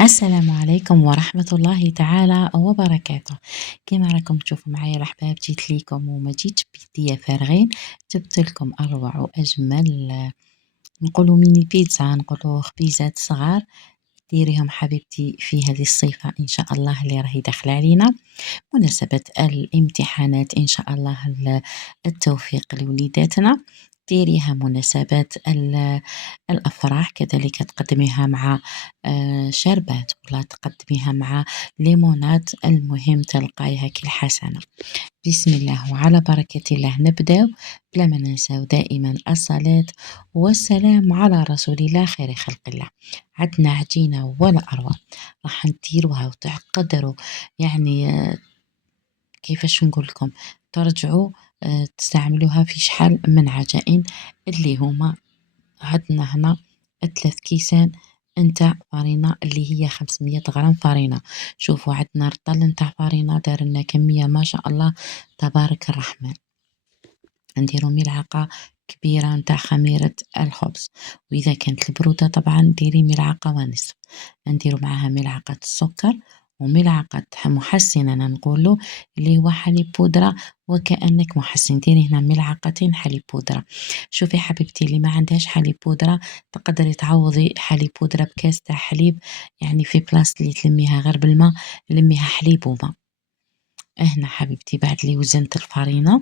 السلام عليكم ورحمة الله تعالى وبركاته. كما راكم تشوفوا معايا الأحباب، جيت ليكم وما جيتش بيديا فارغين. جبت لكم أروع وأجمل، نقولوا ميني بيتزا، نقولوا خبيزات صغار ديريهم حبيبتي في هذه الصيفة إن شاء الله اللي راهي داخلة علينا مناسبة الامتحانات. إن شاء الله التوفيق لوليداتنا. ديريها مناسبات الأفراح، كذلك تقدميها مع شربات، ولا تقدميها مع ليمونات، المهم تلقايها كل حسنة. بسم الله وعلى بركة الله نبدأ، بلا ما ننساو دائما الصلاة والسلام على رسول الله خير خلق الله. عندنا عجينة ولا أروع، راح نديروها وتقدروا يعني كيفاش نقول لكم، ترجعوا تستعملوها في شحال من عجائن اللي هما عندنا هنا 3 كيسان نتاع فرينة اللي هي 500 غرام فرينة. شوفوا عندنا رطل نتاع فرينة دار لنا كمية ما شاء الله تبارك الرحمن. نديرو ملعقة كبيرة نتاع خميرة الخبز، وإذا كانت البرودة طبعا ديري ملعقة ونصف. نديرو معاها ملعقة السكر وملعقة محسن، أنا نقولو اللي هو حليب بودرة، وكأنك محسن ديري هنا ملعقتين حليب بودرة. شوفي حبيبتي اللي ما عندهاش حليب بودرة تقدري تعوضي حليب بودرة بكاس تاع حليب، يعني في بلاصة اللي تلميها غير بالماء لميها حليب وماء. هنا حبيبتي بعد لي وزنت الفرينة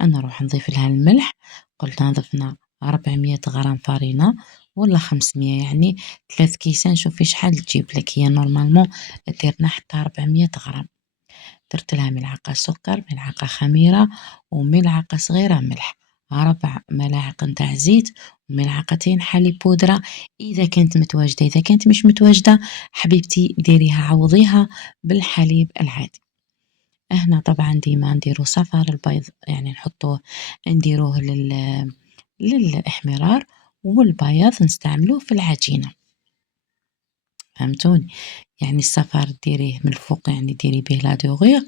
أنا نروح نضيف لها الملح. قلنا ضفنا 400 غرام فرينة ولا 500، يعني 3 كيسان. شوفي شحال تجيب لك، هي نورمالمون ديرنا حتى 400 غرام. درت لها ملعقة سكر، ملعقة خميرة، وملعقة صغيرة ملح، 4 ملاعق نتاع زيت، وملعقتين حليب بودرة إذا كانت متواجدة. إذا كانت مش متواجدة حبيبتي ديريها عوضيها بالحليب العادي. هنا طبعا ديما نديرو صفار البيض، يعني نحطوه نديروه للإحمرار، والبياض نستعملوه في العجينة. فهمتوني؟ يعني الصفار ديريه من الفوق، يعني ديري به لا دوغيغ،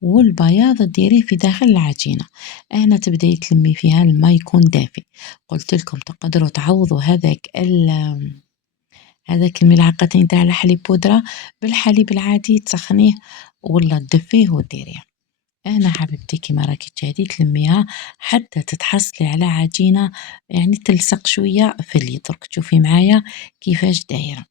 والبياض ديريه في داخل العجينة. هنا تبداي تلمي فيها الماء يكون دافي. قلت لكم تقدروا تعوضوا هذاك الملعقتين تاع الحليب بودرة بالحليب العادي، تسخنيه ولا تدفيه وديريه. هنا حبيبتي كيما راكي تشاهدي تلميها حتى تتحصلي على عجينة يعني تلصق شوية في اليد. درك تشوفي معايا كيفاش دايرة.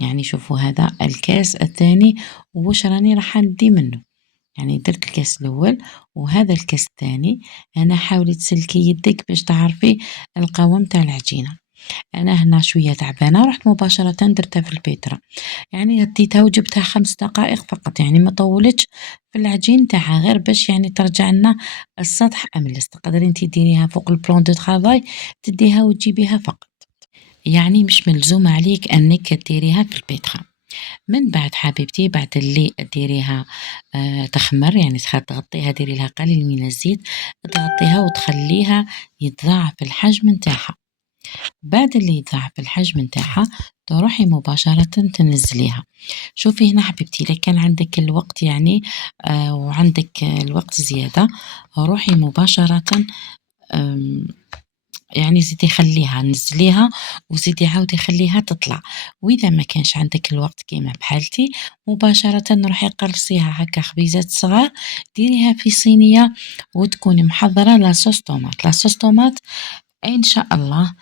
يعني شوفوا هذا الكاس الثاني واش راني راح ندي منه، يعني درت الكاس الاول وهذا الكاس الثاني. انا حاولي تسلكي يدك باش تعرفي القوام تاع العجينة. انا هنا شوية تعبانة رحت مباشرة درتها في البيترا، يعني هديتها وجبتها 5 دقائق فقط، يعني ما طولتش في العجين تاعها، غير باش يعني ترجع لنا السطح أملس. تقدري انتي ديريها فوق البلون دو طرافاي تديها وتجيبيها فقط، يعني مش ملزوم عليك انك ديريها في البيترا. من بعد حبيبتي بعد اللي ديريها تخمر، يعني تغطيها، ديري لها قليل من الزيت، تغطيها وتخليها يتضاعف الحجم نتاعها. بعد اللي يتضاعف الحجم نتاعها تروحي مباشرة تنزليها. شوفي هنا حبيبتي إذا كان عندك الوقت يعني وعندك الوقت زيادة، روحي مباشرة يعني زيدي خليها نزليها وزيدي عاودي خليها تطلع. واذا ما كانش عندك الوقت كيما بحالتي مباشرة روحي قرصيها هكا خبيزات صغار، ديريها في صينية وتكوني محضرة لاصوص طوماط. لاصوص طوماط إن شاء الله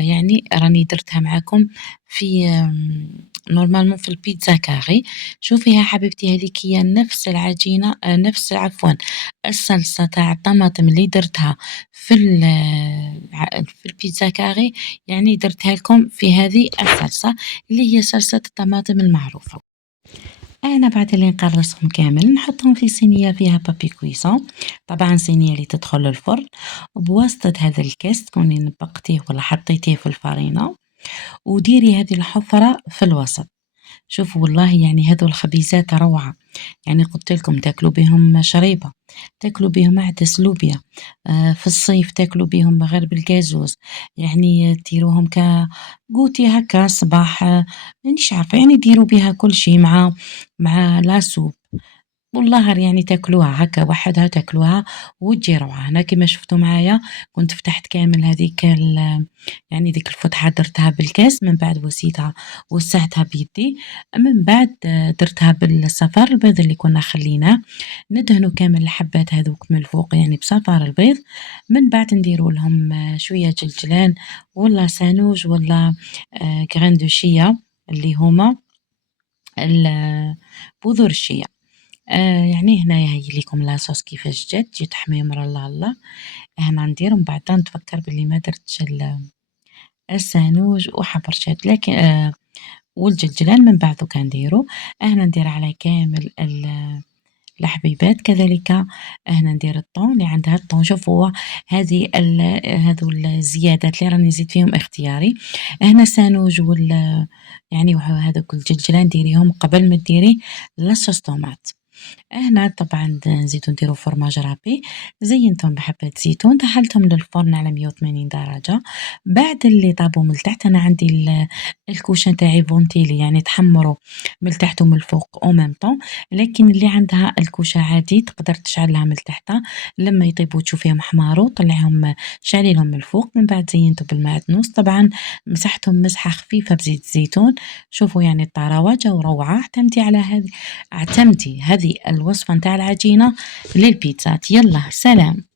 يعني راني درتها معاكم في نورمالمون في البيتزا كاري. شوفيها حبيبتي هذيك هي نفس العجينة، نفس عفوا الصلصة تاع الطماطم اللي درتها في البيتزا كاري، يعني درتها لكم في هذه الصلصة اللي هي صلصة الطماطم المعروفة. أنا بعد اللي نقرصهم كامل نحطهم في صينية فيها بابي كويسون، طبعا صينية اللي تدخل الفرن، بواسطة هذا الكاس تكوني نبقتيه ولا حطيتيه في الفرينة، وديري هذه الحفرة في الوسط. شوفوا والله يعني هذو الخبيزات روعة، يعني قلت لكم تاكلوا بهم شريبة، تاكلوا بهم عدس لوبيا، في الصيف تاكلوا بهم غير بالجازوز، يعني ديروهم كقوتي هكا صباح، مانيش عارفة، يعني ديروا بها كل شيء مع لا سوب. واللهر يعني تاكلوها هكا وحدها تاكلوها وتجي روعة. أنا كيما شفتوا معايا كنت فتحت كامل هذيك يعني ديك الفتحة درتها بالكاس، من بعد وسعتها بيدي، من بعد درتها بالصفار البيض اللي كنا خليناه، ندهنوا كامل الحبات هذوك من الفوق يعني بصفار البيض، من بعد نديروا لهم شوية جلجلان ولا سانوج ولا كغان دو شيا اللي هما بذور الشيا. يعني هنايا هي ليكم لاصوص كيفاش جات حميمرة الله. هنا ندير ومن بعد نتفكر بلي ما درتش السانوج وحبرشات لكن والجلجلان من بعد دوكا نديرو. هنا ندير على كامل الحبيبات كذلك. هنا ندير الطون اللي عندها الطون. شوفوا هو هذو الزيادات اللي راني نزيد فيهم اختياري. هنا سانوج يعني هذوك الجلجلان ديريهم قبل ما ديري لاصوص طوماط. هنا طبعًا نزيدو نديرو فرماج رابي، زينتهم بحبة زيتون، دخلتهم للفرن على 180 درجة، بعد اللي طابو من التحت أنا عندي الكوشة نتاعي فونتيلي يعني تحمروا من التحت ومن الفوق en même temps، لكن اللي عندها الكوشة عادي تقدر تشعلها من التحت، لما يطيبوا تشوفيهم حمارو طلعيهم شعلي لهم من الفوق، من بعد زينتو بالمعدنوس، طبعًا مسحتهم مسحة خفيفة بزيت الزيتون. شوفوا يعني الطراوة جاو روعة. اعتمدي هذه الوصفة نتاع العجينة للبيتزات. يلا سلام.